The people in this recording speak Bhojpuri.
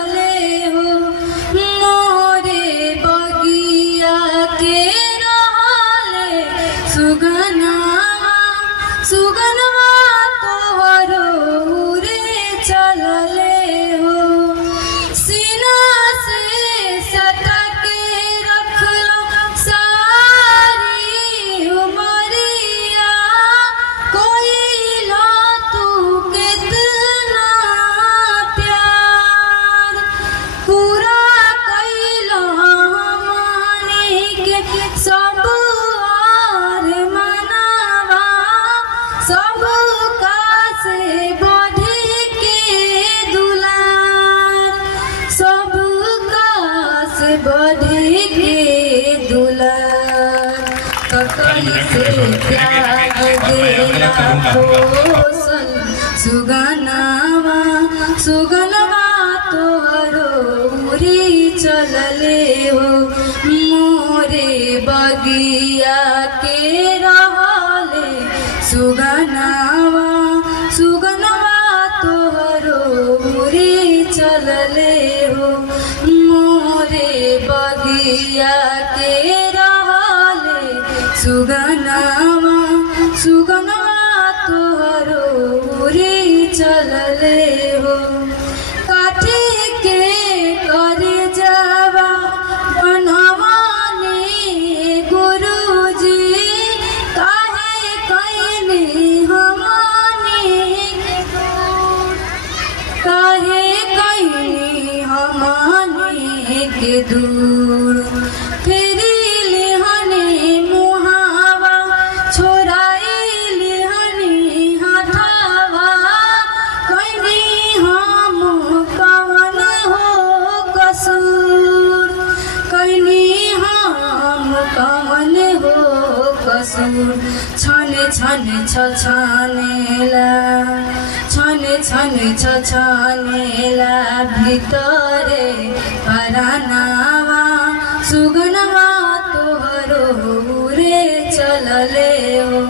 चलले हो मोरे बगिया के रहले सुगनवा सुगनवा तोहरो रे चलले हो सीना से सटा के रखलो सारी उमरिया कोई लो तू कितना प्यार पूरा कैलो हमनी के सब और मनावा सब का से बढ़ के दुलार सब का से बढ़ के दुलार ककई से त्याग देला पोसल सुगनवा सुगनवा तोहरो रे चलले हो मोरे बगिया के रहले सुगनवा सुगनवा तोहरो रे चलले हो मोरे बगिया के रहले सुगनवा सुगनवा तोहरो रे चलले हो काठी के कर जावा बनवाने गुरुजी काहे कैने हमने काहे कैने हमने के दूर फेरी लिहने मुहावा छोड़ाई लिहने हठावा कैने हम कवन हो कसूर कैने हम कवन हो कसूर छने छने छछनेला छने छने छछनेला भितरे परानावा सुगनवा तोहरो रे चलले हो।